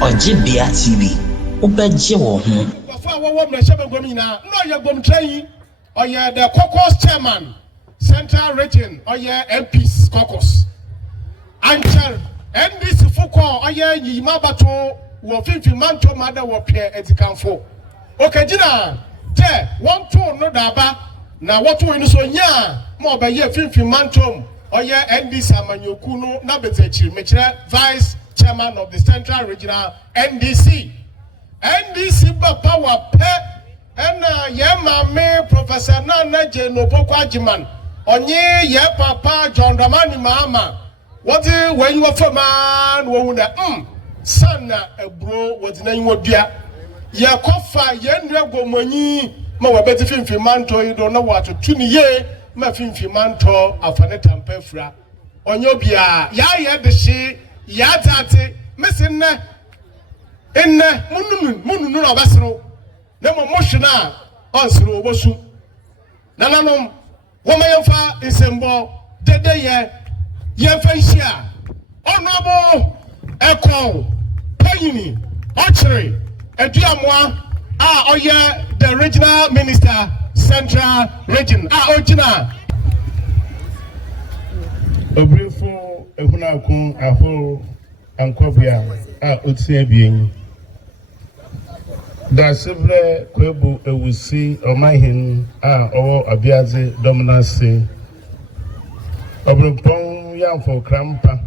Ogyebea TV. Ubeje wo ho. Before we me shebe gom nyina, no ye gom trayi. Oye the caucus chairman, Central Region, oye MPs caucus. Anchor NDC foko oye yima bato wo finfi manto mada wo pie edikanfo. Okejina te one two no daba na woto inu so nya ma obaye finfi mantom oye NDC amanyoku no na betechiri mechire vice chairman of the Central Regional NDC. NDC ba power pe ena ye mame Professor Nana Jeno Pokwajiman onye ye papa John Dramani Mahama what when you were for man wo na sana ebro what na you dua ye kofa ye nre gomonyi ma wa beti finfi manto yi do na wato tuni ye ma finfi manto afane tampefra onye obia ya ye de shi ya tate mesin na enne mununu na obasro na mo moshina onsro obosu nananom wo ma yemfa isembo dede ye fa hia onobo ekon payini ochre eduamoa oye the regional minister Central Region ojina obrefo ehunakun aho ankobia otie bien da sevre kwebu ewusi omahin owo abiaze dominance obrepon yamfo krampa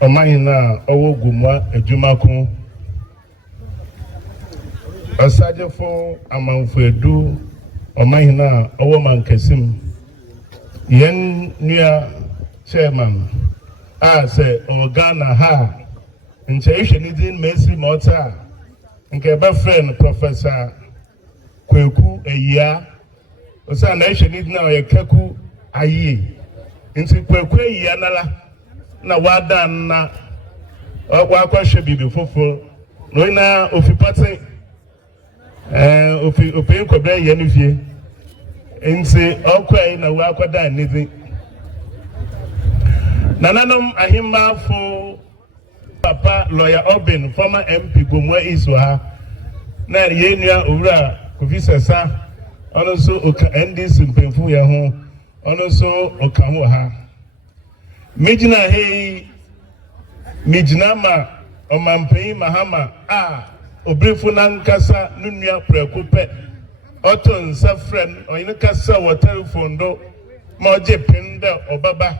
omahin owo gumwa adwumako osajefo amanfo edu omahin owo mankesim yen nua chairman say Ghana ha nche ihwe ni din Messi Mota nke ba friend Professor Kweku Eyia osa na ihwe ni din o Kaku Ayi nti Kweku Eyia na wada na wa kwahwe bibi fofo no na ofipate opi nkobra ye ni fie nti okwai na wa kwada ni din Nananom ahimba for Papa Lawyer Obin, former MP Gomwe Iswa, na yenua owura ofisesa ono so oka NDC mpemfu ya ho ono so oka ho ha mijina hei mijina ma omampai mahama obrefu na nkasa nunua prekupe oton safren oyine kasa wo telephone do ma oje pinda obaba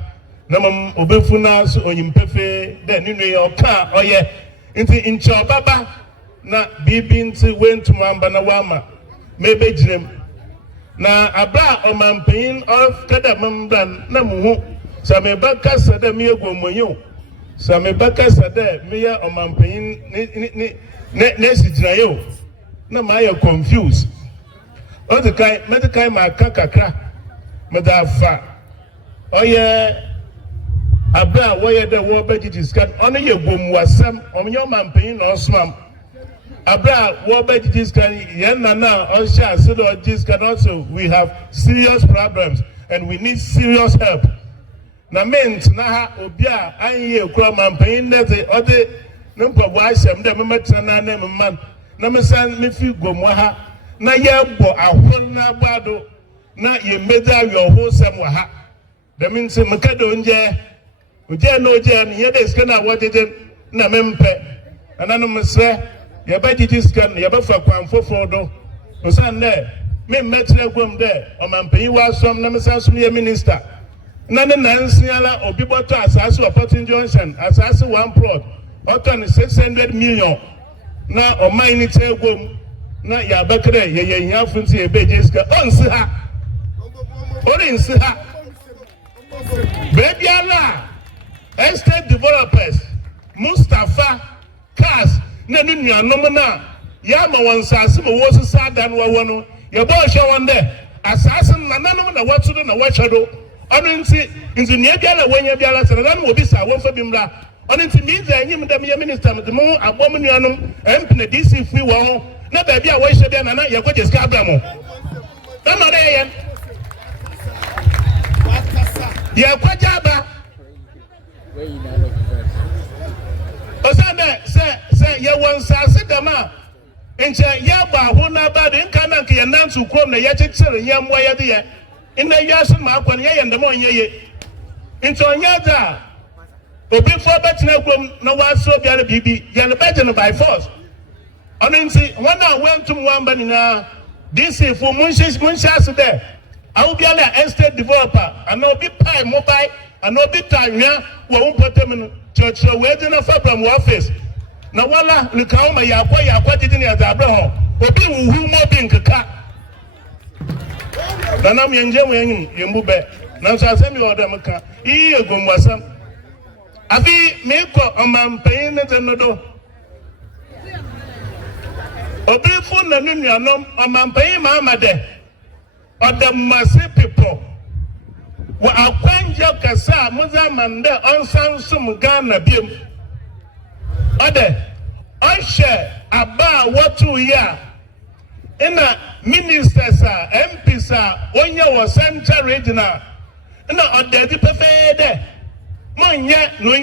na mom obefuna so onyimpefe de ninu ye oka oye nti inche obaba na bibi nti wentumamba na wama mebe jirem na abra omampein of kada membran na muhu sa meba kasa de me egwomonyo sa meba kasa de me ya omampein ne sijirayo na ma ya confused o de kai medical ma kakakra medafa oye abra woye de wo beji discard ono ye gomwasam omnyo mampen no osmam abra wo beji discard yen na osha so do discard also we have serious problems and we need serious help na ment na ha obi a anye ekura mampen nete ode nempa bo asem de memetra na na memman na mesan me fi gomwa ha na ye bo ahon na bado na ye meda yo ho sem wa ha de minse mekado nje Oje no je ni ye de scan awojeje na mempe ananu mesre ye ba jiji scan ye ba fa kwanfofo do osan ne me metre gwom de o mampanyi wa som na mesan som ye minister na ne nansiala obi boto asase opportunity junction asase one plot oto ni 600 million na o mine te gwom na ya bakre ye hiafo nti e be jiji scan onsi ha ori nsi ha baby ala estate developers Mustafa cars na nuanom na ya ma won sase mo wo sisa dan wo no ye ba hwe won de asase nananom na watudo na wahwedo ono nti ne bia na wonya bia la sene dan wo bisa won fa bimra ono nti mi za anyim dem ye minister mo dem abom nuanom MP na DC free wo ho na ba bia wo hwe bia na ye ko jeska abramo na no de ye ya kwajaba osande se ye wonsase dama enche ya ba ho na ba de nka na nke ye nantu krom na ye chichire ye mwa ye de ye ina yaso ma akwa ye ndem onye ye nti onye da obi fo betina krom na waso biare bibi ye no beje no by force ono nti wana wentum wamba ni na this for munshas there I will be an estate developer and no be pay mobile and no be time ya wo put church wedding of from office na wala likawo ma yakwa didi ni adabre ho obi wuhu mo bi nkeka na nam yenje wenyim yembube na so asemi odam ka iyi egomwasam abi me ko omampan ne tenodo obi fu na nuanom omampan ma amade other massive people wa akwanja kasa muza mande onsan sum Ghana biem ode oshe aba watu ya ina ministers MPs onye wo central regional ina ode di pefede monye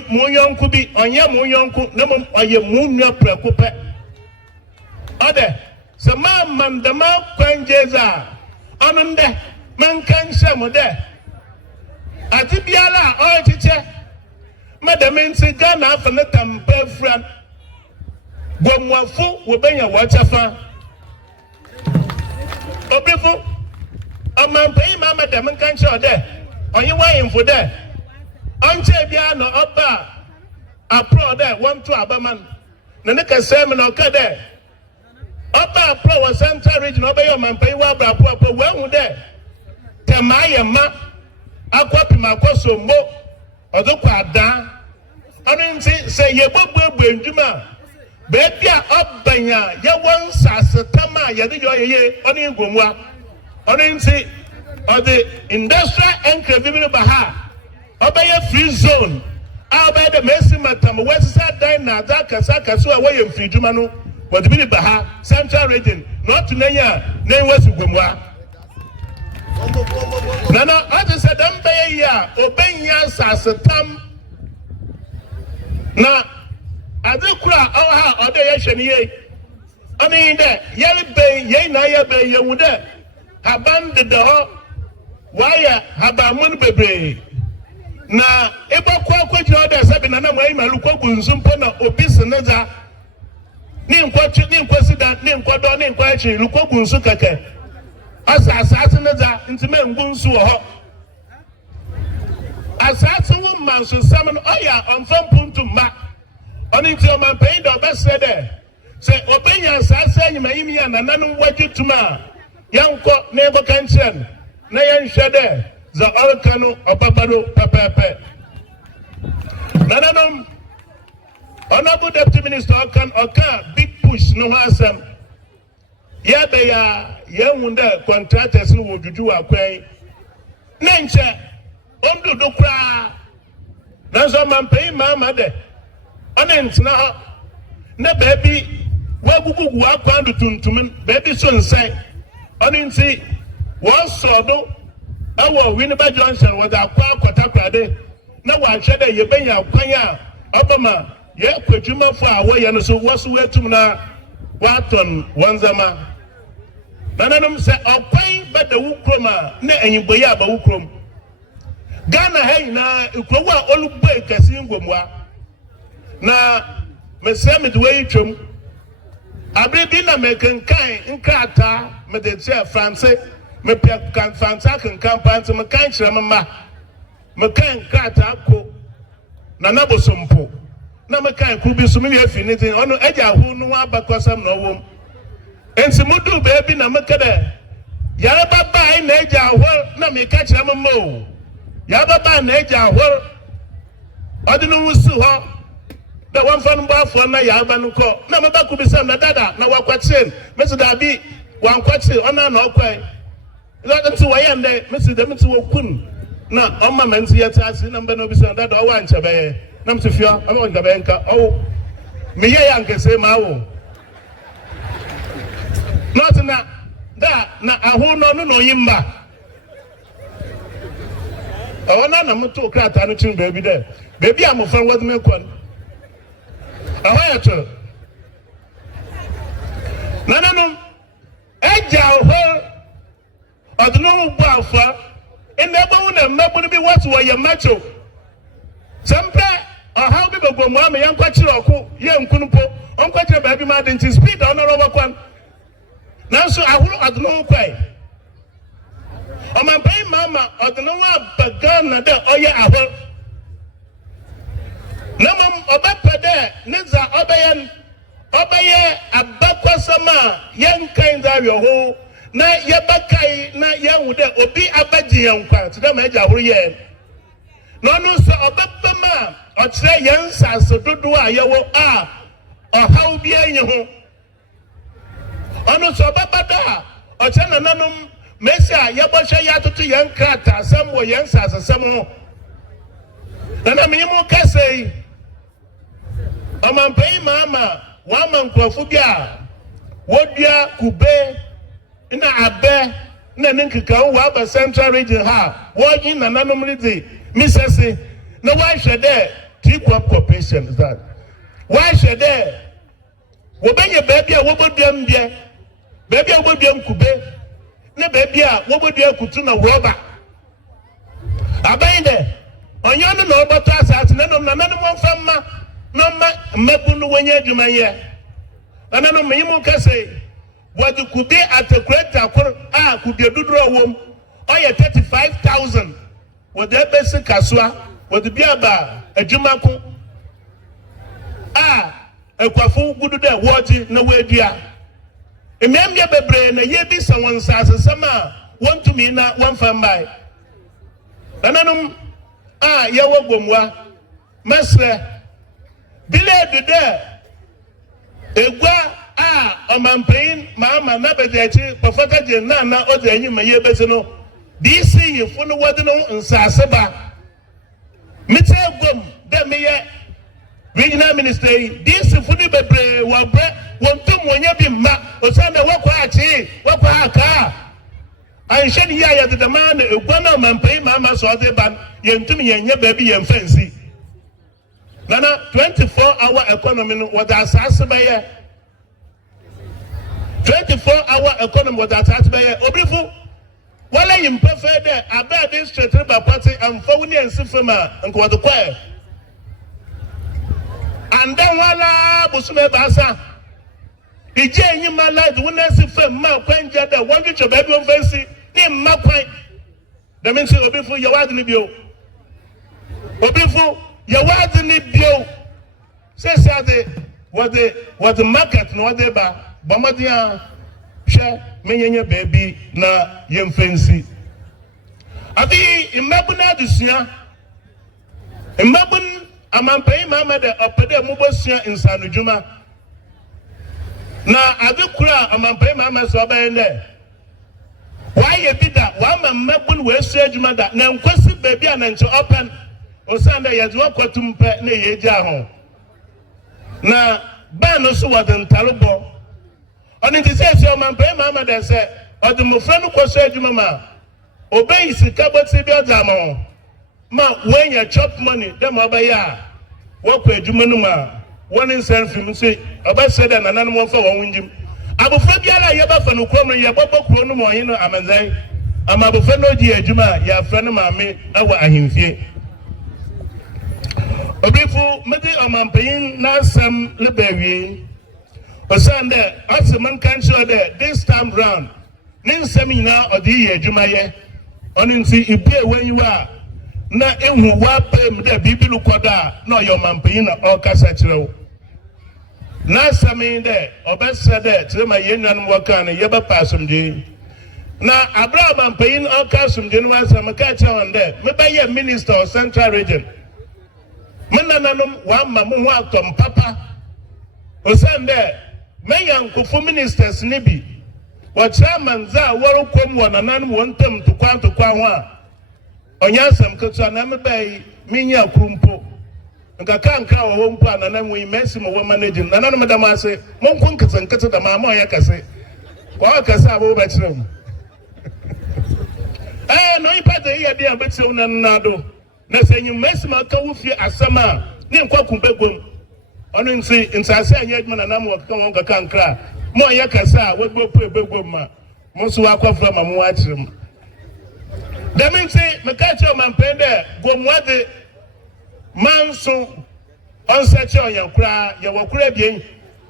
mo yonku bi onye mo yonku na mo oye mo nua prekupe ode se ma mandama kwanjeza onunde mankan shamude ati biala o chiche madam nti Ghana afana tampa fran gomwafu wo benya wachafa obifu amampai ma madam nkan shode onye wayimfo de onche bia no oba apro de want to abaman na ne kasem na okade Oba pro wa central region oba yo mampai wa bra po wa hu de temaye ma akwapi makoso mo odokwa ada ani nti se ye gbogbo ndwuma be bia obanya ye won sasetama ye de yo ye oni ngomwa oni nti ode industrial enclave baha oba ye free zone oba de mesi matam wesisa dan na za kasa so a wo ye free ndwuma no what be Baha central region not to Nanya name was Gumwa. Nana, I just said, I'm paying ya, obeying ya, Sasatam. Now, I do cry, oh, how they actually ye. I mean, that Yelly Bay, Yay Naya Bay, you would have abandoned the hall. Why have a moon baby? Now, if I quite you others have been another way, my look up with some pona or business. Ni nkwasida ni nkwadọ ni nkwachi lukwogu nsu keke asase ne za ntime ngunsu ho asase wo manso sam no oya onfam puntu ma oni ti o man pay do bese de se obenya asase anyima yimi ya nananu wagituma yanko na ego kanchen na yanhwe de za orkanu obabado pepepe nananum Honorable Deputy Minister Oka big push no hasam. Ya be ya wunda contractors no wodudu akwan. Nenche ondu do kra. Nanso man pay mama de. Onentina ho. Na baby wagugugu akwan do tuntum baby so nsai. Onenti won sodo awo Winneba Junction was akwa kotakrade. Na wa hwe de ye benya akwan a obama ye kwadwuma fo a wo ye no so waso wetum na waton wanzama nananum se opan bada wukrom a na anyimboye aba wukrom Ghana ha na ikrowo a olugbe kasi ngomwa na mesem de we twom abre bi na mekenkan nkrata me de che France me pe kan France kan pant me kan kire mama me kan nkrata ko na nabosompo na mekan kubi so me afi ni tin ono eja hu no abakosam no wom ensi mudu bebi na mekede ya baba na eja hol na me ka kire mo ya baba na eja hol odinu wusu ho da wan fa no bafo na ya ba no ko na me ba kubi sam na dada na wakwachen mesi da bi wan kwache ona na okwan ila nti waye nde mesi da mti wokun na oma manti yata na mbe no bi sam dada o wa nchebe nam sifia ama Ogyebea nka oh me ye ya nkese ma wo not na da na aho no no yimba Awana na moto krata no chin baby there. Baby am friend what me kon. Ahoya to. Nananum eja ho odno bu afa eneba wona mabu bi what wo ye macho. Sempe how be go mo am yan kwachire oko ye nkunu po on kwachire baby ma den speed on roba kwan. Nanso ahuru odno kwai. Oman pay mama odno wa bagana de oye ahor. Namam obapade niza obayen obaye abakwasama yankan da yo na yebakai na yewude obi abaji yankwa tida ma eja ahoro ye no no so obapama okire yansa so dodo a yewo a ohaw bi enye ho ono so obabada okire nananom mesia yeboshe yatoto yankrata asam wo yansa asam ho nana minimo Kese Oman pay mama wama nkrofo bia wodua kube na abe na nkeka wo aba central region ha wogi nananom ridi misese na why shede T-Corp corporation is that why shede wo benye baby a woboduam bia baby a woboduam kube na baby a wobodua kutu na rubber abainde onyo no oboto asase na nananom wonfamma no mabunu wanya adwuma ye nananom meyimo Kese what could be at a great could be a dudro wom or 35,000 with the basic kaswa with the biaba a jumako a kwafu good there waji no way dia a member bebre na ye be someone says sama want to me na one fan by nananum yawo gomwa mesre bile de there egwa Oman pay mama na bedechi profeta je na ode anyi maye bese no DC yefo no wode no nsase ba mete gom de meye regional minister DC fu ni bebre wa bre wontum wonya bi ma osande wakwa achi wakwa aka anshe ni ya de man egwa na Oman pay mama so ode ban yentum yenye ba bi yemfansi nana 24-hour economy no wada asase ba ye 24-hour economy was attached by Obifu. Wala imperfect there, about this straight by party and phony and Sifema and Quad Choir. And then wala Busume Basa. The Jay in my life, when I see Fema, Quenja, the one which of everyone fancy, name Mapai. That means Obifu, you are the Nibio. Obifu, you are the Nibio. Says what the market, no other bar. Bamadia she menyenye baby na yemfensi abi imabuna dusia imabun amampay mama de opede mubosia insanu juma na adukura amampay mama so bayende why ye bida wa mamabun we so adwuma da na nkwasi baby ananche open osanda yedu akotumpe na yeja ho na ba no so wadantalobo on it says your man pay mama that said or the mufrenu kwase adwuma ma obey sika boti bi odamo ma when you chop money dem obaya work adwuma no ma one in self him say oba said na nanan won fa won wunjim abofra biara ye ba fa no krom no ye bobbo kro no mo yin no amanzai ama abofra no di adwuma ya fra no ma me awa ahimfie obifu medi omanpayin na sam lebawie Osande, as a man can show that this time round, Nin Semina or the Jumaye, on in see you pay where you are. Na in who wapem the Bibilu Koda, no your man paying or Casatro. Na Samin there, or best said that, to my union worker and Yaba Passum Day. Na Abraham paying all Casum General Samakacha on there, maybe a minister or central region. Mananum, one Mamu Tom Papa. Osande. Mayan kufu ministers nibi wa chairman za waru kom wa nanan wontam to kwa onyasam kutwa na mebay minya krumpo nka kanka wo mpo nanan wi mesimo wo managing nanan madam ase monkon katsankata da mama ya kase kwa kase abo ba kirem no ipate ye dia betse una nado na senyu mesima ka wo fie asama ne nkwaku begom ono nsi nsase anya adwuma na nam waka won kaka nkra mo anya kasa wagbo po begom ma mo so akofra ma mo akyerem dem nsi meka che o mampende gomwade manso onse che oyankra ye wokura bien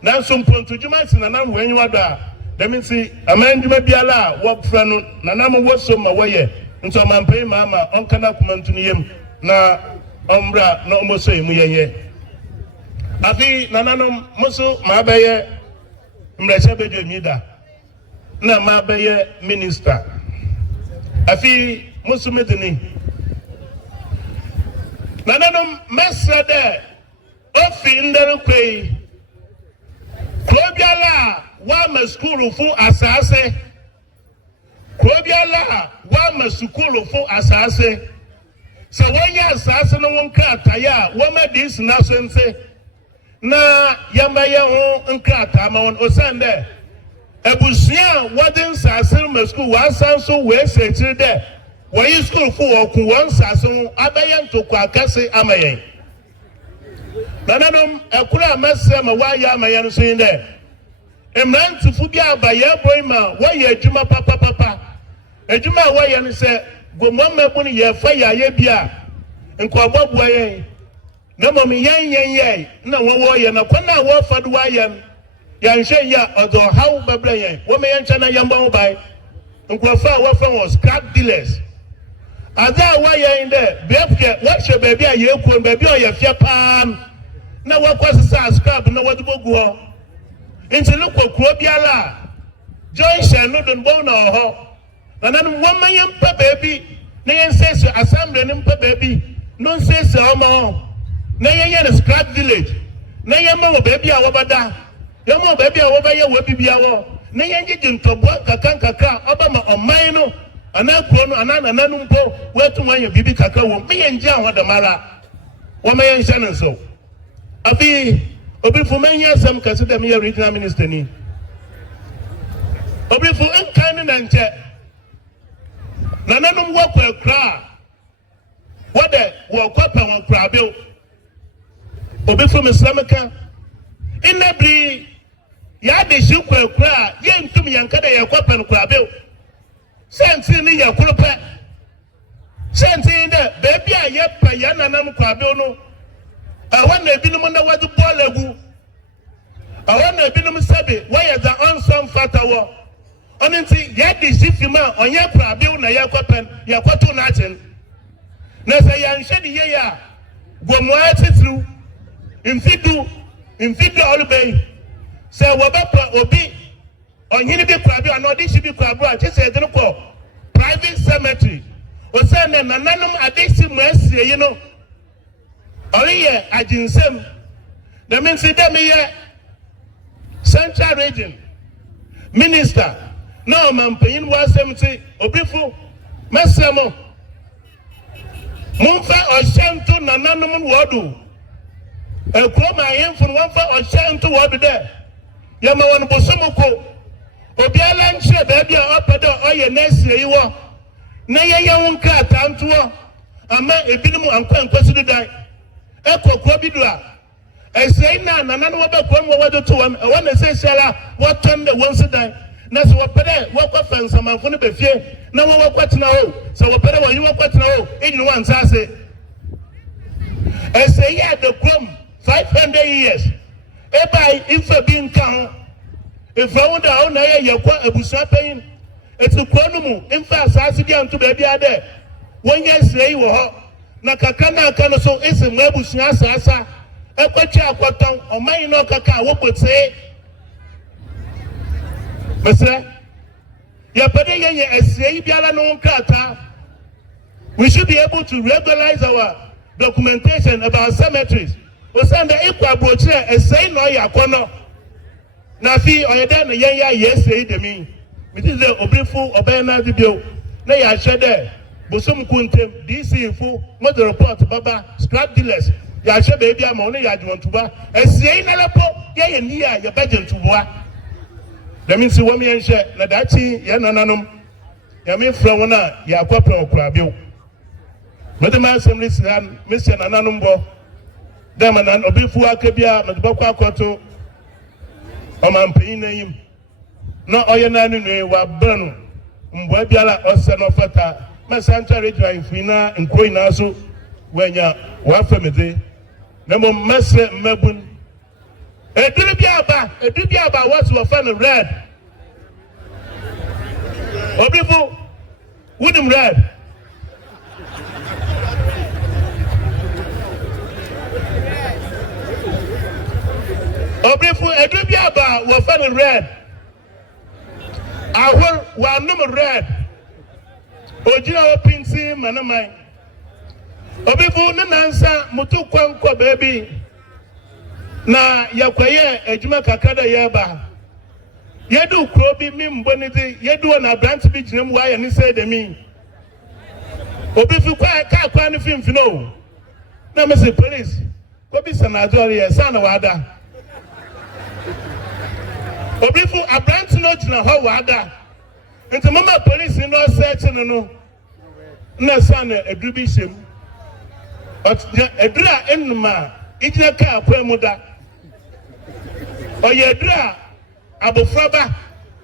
nanso mponto dwuma si na nam wanyiwa da dem nsi amandwuma biala wofra no na nam woso ma woye nso mampai mama onkana kumantu yem na ombra na omoso emu yeye afi nananom muso mabaye mrecha bejo mida na mabaye minister afi muso medini nananom mesrade ofi ndere kwei krobiala wa ma school fu asase krobiala wa ma school fu asase so wanya asase no wonka ataya wa ma dis na so nse na yambaye ho nkrata ma won osande ebusia wadin sase ma school wa sanso we sekiri de wa yi school fu oku wan sase abaye ntoko akase amayen nananom ekura amase ma wa ya amayen so inde emrantufu bi abaye boyma wa ye adwuma papa adwuma wa ye ne se gomamma ni ye fa yaye bia nkobobua ye na momi yen na wo ye na kwana wo fadu wa ye yanhwe ya odo hawo babla ye wo me yencha na yamba wo bai nkrofa wo fa was scrap dealers ada wa ye inde befke wo hwe baby a ye kuo baby o ye fie pam na wo kwasisa scrap na wo dubogu ho nti ne kokro biala join no don bon na ho nanan woman yampa baby na yen say assembly ne mpa baby no say omo na yen scrap village na yen ma baby a wobada yen ma baby a wobaye wo bibia wo na yen gigi ntobo kakra oba ma oman no ana kro no ana nananu mpo wetu wanya bibi kakra wo me yen gia hoda mara wo ma yen hye nso abi obi fu man yasam kase dem ye regional minister ni obi fu enkan na nche nananum wokwa kra wode wokwa won kra be obi fu meslamaka inabri ya de shikwa kra ye ntum yankada ye kwapa no kra be senti ni ye kurupa senti de baby a ye pa ya nanam kra be no awana ebinum na wadu bolagu awana ebinum sabe why the unsum fatawo onenti ya de sifima onye prabiu na yakopen yakoto na achen na say yanhwe de ye ya gomo atitru infidu olubey say wobapa obi onyini bi prabiu na odi shi bi prabiu a chese edin ko private cemetery o say na nananum adisi mu asie yi no Oriye ajinsem the means them here central region minister no man payin wa semti obifu mesemo mumfa oshantu nananum wodu ekroma yemfu wonfa oshantu wodu de yama won bosomoko obiala nche baby a opedo oye nesie yiwo na yeye wonka atanto ama ebinum ankwankwasu dan ekokro bidua esei na nananu wobekrom wodo to won e won se sela woton de won sedan na so wopede wokwa fansamanfo no befie na wo wokwatena ho so wopede wo yi wokwatena ho ejinu wan sase esei ya de krom 500 years e bai ifa bi nka ho ifa wonda ho na ye yekwa abusa payin etu krono mu imfa sase bi anto ba bia de wonye sei wo ho na kaka na aka no so ese mwabusia asasa ekwachi akwaton oman no kaka wopote mesre ya pede yenye esei biala no nkata we should be able to regularize our documentation about cemeteries o sanda ikwa brochire esei no ya kono na fi oyeda na yenya yesei demi mitize obrifu obena dibio na ya hwede bosom kuntem DC fu mo report baba scrap dealers ya hwe baby ama oni ya dwontuba esie na lepo ye ni ya budget ntuboa that means wo me enhwe na dachi ye nananom Yami from one ya kwapraokrabio. Madam Assembly San, Mr. Nanumbo, Damanan, Obifu Akebia, Madbaka Koto, Oman name. No Oyananu wa burn, Mwabiala or San of Fata, Massanta Region in Fina and Quinazo, when ya wafamide, Namo Masse Mebun. A Dubiaba was to a fan red. Obifu, wouldn't red. Obifu, a Dubiaba was fan red. Our one number red. Ogyebea Pinsi, Manamai. Obifu, Nansa, Mutu Kwankwa baby. Na yakwaye ejuma kakada yeba yedu krobi mimboniti yedu na branch bi jinam wa ya ni say de mi Obifu kwa ni fimfino na me say police ko bi sanadori ya sana wada Obifu a branch no jina ho wada nti mama police no search no na sana edubi shem edura enuma ijina ka akwamuda Oyedra abofraba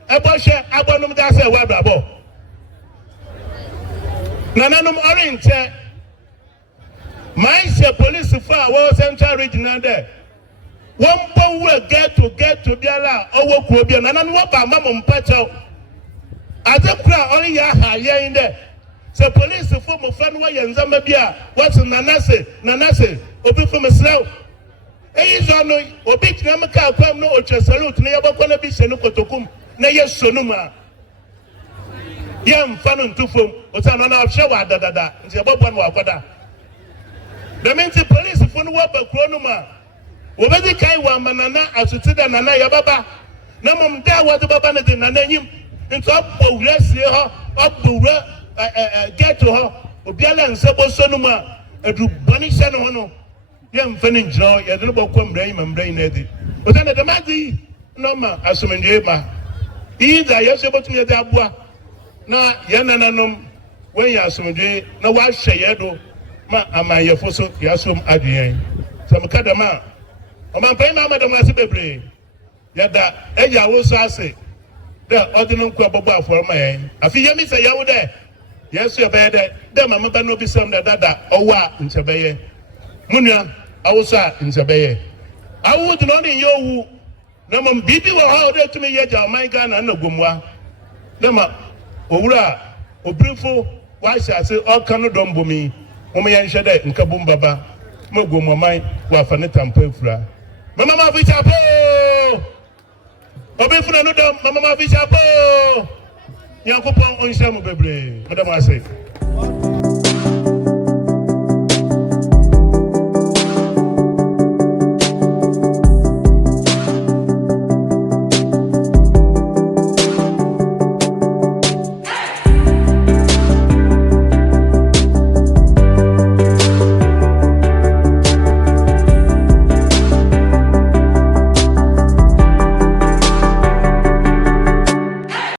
eboshe abonum da se wabrabo nananum orinte my police for our central region there one power get to biala owo kuo bia nananu ba mamom pacho azekura only ya ha ye in there se police for mo fa no ye nzama bia what nanase obi for mesraw Eyizono obi tinam ka kwam no otwe salute ne yabakọ na bi hyenu kotokum na yesonuma yam fa no ntufom otana na ahwe wa dadada nti yabọbọ no akwada the minti police fo no wabakro no ma obedi kai wa manana asutida nana yababa na mom da wade baba ne de nana nyim nti obowura sie ho obowura get to ho obiala nsebo sonuma edu bani hyenu ho no yam fenin jro ya de bo kwambrain mambrain na di o ta na de madi no ma asomendwe ma ida yeso botum ye de aboa na ya nananom when ya asomendwe na wa hwe ye do ma amayefo so ya som adwen sam kadama o man pai ma madam ase bebre ya da eja wo so ase de odinu kwa bobo aforo ma yen afi yemi se yawo de yeso ye be de mama ba no bi sam da dada owa nchebeye Munya awusa nzabeye awu de no ni yowu na mom bibi wo ha ode tumi ye ja man Ghana na gomwa na ma owura obirifo wa sha se o kanu dombomi mom ye nhwe de nka bom baba ma gomwa man wa fa ne tampa efura mama ma fi chapo obirifo no dom mama ma fi chapo yakopon onhye mo bebre madam ase